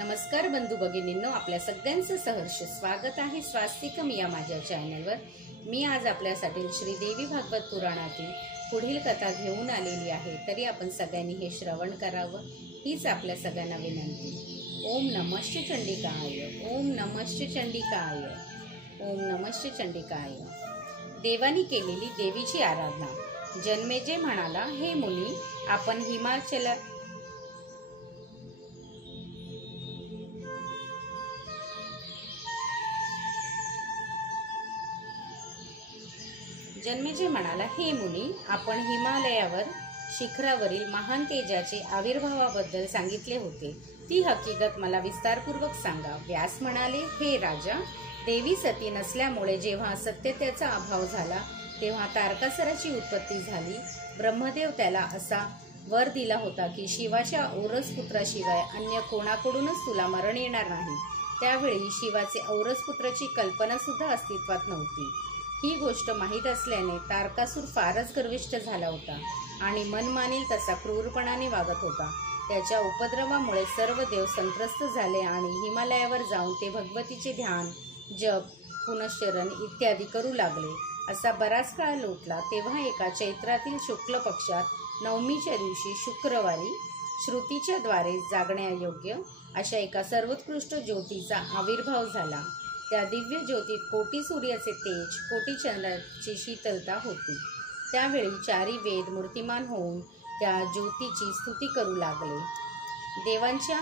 नमस्कार बंधू भगिनींनो, आपल्या सगळ्यांचं सहर्ष स्वागत आहे स्वास्तिकम या माझ्या चॅनलवर। मी आज आपल्यासाठी श्री देवी भागवत पुराणातील पुढील कथा घेऊन आलेली आहे। तरी आपण सगळ्यांनी हे श्रवण करावं हीच आपल्या सगळ्यांना विनंती। ओम नमश्च चंडिकाय, ओम नमश्च चंडिकाय, ओम नमश्च चंडिकाय। देवानी केलेली देवीची आराधना। जन्मेजय म्हणाला, हे मुनी, आपण हिमालयावर शिखरावरील महान तेजाचे आविर्भावाबद्दल सांगितले होते। ती हकीकत मला विस्तारपूर्वक सांगा। व्यास म्हणाले, हे राजा, देवी सती नसल्यामुळे जेव्हा सत्यतेचा अभाव झाला तेव्हा तारकासुराची उत्पत्ती झाली। ब्रह्मदेव त्याला असा वर दिला होता की शिवाच्या औरस पुत्राशिवाय अन्य कोणाकडूनच तुला मरण येणार नाही। त्यावेळी शिवाचे औरस पुत्राची कल्पना सुद्धा अस्तित्वात नव्हती। ही गोष्ट माहीत असल्याने तारकासूर फारच गर्विष्ठ झाला होता आणि मन मानेल तसा क्रूरपणाने वागत होता। त्याच्या उपद्रवामुळे सर्व देव संत्रस्त झाले आणि हिमालयावर जाऊन ते भगवतीचे ध्यान, जप, पुनश्चरण इत्यादी करू लागले। असा बराच काळ लोटला तेव्हा एका चैत्रातील शुक्ल पक्षात नवमीच्या दिवशी शुक्रवारी श्रुतीच्या द्वारे जागण्यायोग्य अशा एका सर्वोत्कृष्ट ज्योतीचा आविर्भाव झाला। त्या दिव्य ज्योतीत कोटी सूर्याचे तेज, कोटी चंद्राची शीतलता होती। त्यावेळी चारी वेद मूर्तिमान होऊन त्या ज्योतीची स्तुती करू लागले। देवांच्या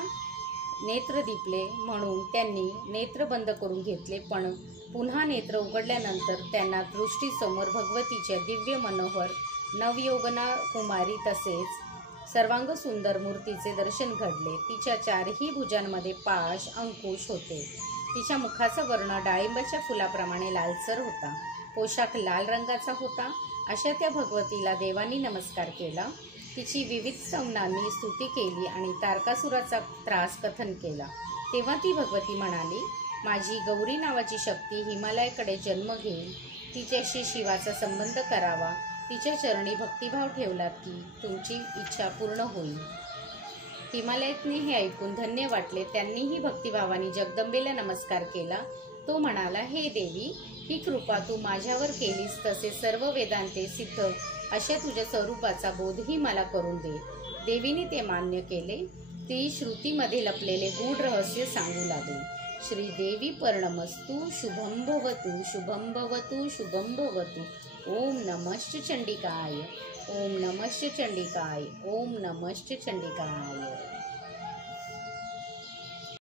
नेत्र दिपले म्हणून त्यांनी नेत्र बंद करून घेतले, पण पुन्हा नेत्र उघडल्यानंतर त्यांना दृष्टीसमोर भगवतीच्या दिव्य मनोहर नवयोगना कुमारी तसेच सर्वांग सुंदर मूर्तीचे दर्शन घडले। तिच्या चारही भुजांमध्ये पाश, अंकुश होते। तिच्या मुखाचा वर्ण डाळिंबाच्या फुलाप्रमाणे लालसर होता। पोशाख लाल रंगाचा होता। अशा त्या भगवतीला देवांनी नमस्कार केला। तिची विविध स्तवनांनी स्तुती केली आणि तारकासुराचा त्रास कथन केला। तेव्हा ती भगवती म्हणाली, माझी गौरी नावाची शक्ती हिमालयाकडे जन्म घेईल। तिच्याशी शिवाचा संबंध करावा। तिच्या चरणी भक्तिभाव ठेवलात की तुमची इच्छा पूर्ण होईल। हिमालयातने हे ऐकून धन्य वाटले। त्यांनीही भक्तिभावाने जगदंबेला नमस्कार केला। तो म्हणाला, हे देवी, ही कृपा तू माझ्यावर केलीस तसे सर्व वेदांते सिद्ध अशा तुझ्या स्वरूपाचा बोधही मला करून दे। देवीने ते मान्य केले। ती श्रुतीमध्ये लपलेले गूढ रहस्य सांगू लागली। श्री देवी पर्णमस्तु, शुभं भवतु, शुभं भवतु, शुभं भवतु। ओम नमश्च चंडिकाय, ओम नमश्च चंडिकाय, ओम नमश्च चंडिकाय।